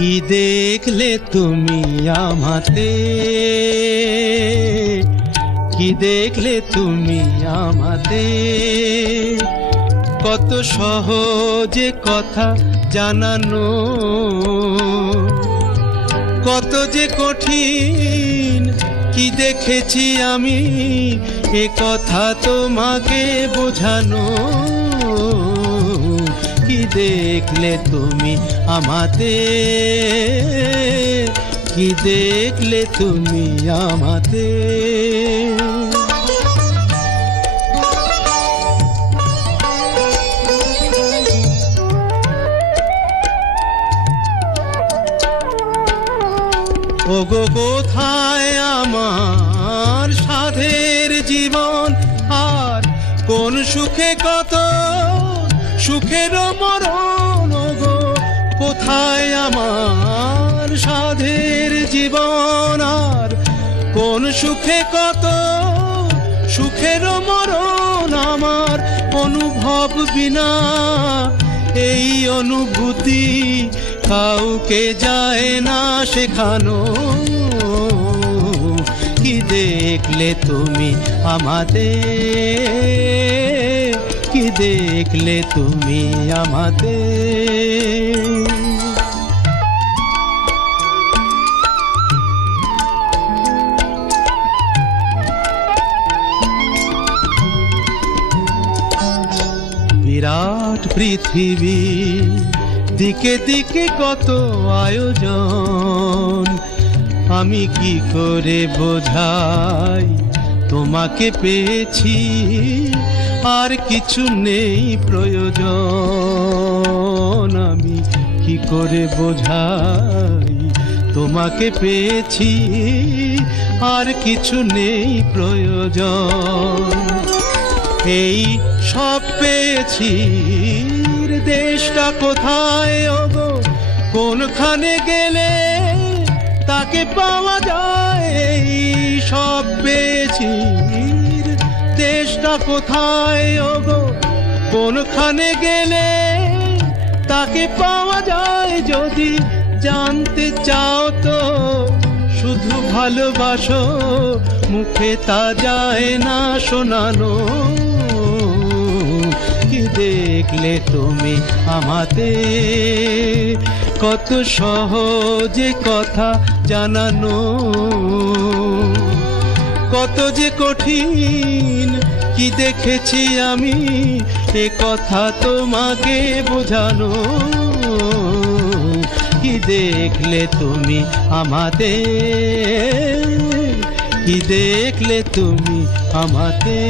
কি দেখলে তুমি আমাতে, কি দেখলে তুমি আমাতে, কত সহজে কথা জানানো, কত যে কঠিন কি দেখেছি আমি এ কথা তোমাকে বোঝানো। কি দেখলে তুমি আমাতে, কি দেখলে তুমি আমাতে। ওগো কোথায় আমার সাধের জীবন, আর কোন সুখে কত সুখের মরণ। ওগো কোথায় আমার সাধের জীবন, আর কোন সুখে কত সুখের মরণ। আমার অনুভব বিনা এই অনুভূতি কাউকে যায় না শেখানো। কি দেখলে তুমি আমাতে, কি দেখলে তুমি আমাতে। বিরাট পৃথিবী, দিকে দিকে কত আয়োজন, আমি কি করে বোঝাই তোমাকে পেয়েছি আর কিছু নেই প্রয়োজন। আমি কি করে বোঝাই তোমাকে পেয়েছি আর কিছু নেই প্রয়োজন। এই সব পেয়েছি, দেশটা কোথায় ওগো কোনখানে গেলে তাকে পাওয়া যায়। এই সব পেয়েছি, দেশটা কোথায় ওগো কোনখানে গেলে তাকে পাওয়া যায়। যদি জানতে চাও তো শুধু ভালোবাসো, মুখে তা যায় না শোনানো। কি দেখলে তুমি আমাতে, কত সহজে কথা জানানো, কত যে কঠিন কি দেখেছি আমি এ কথা তোমাকে বোঝানো। কি দেখলে তুমি আমাতে, কি দেখলে তুমি আমাতে।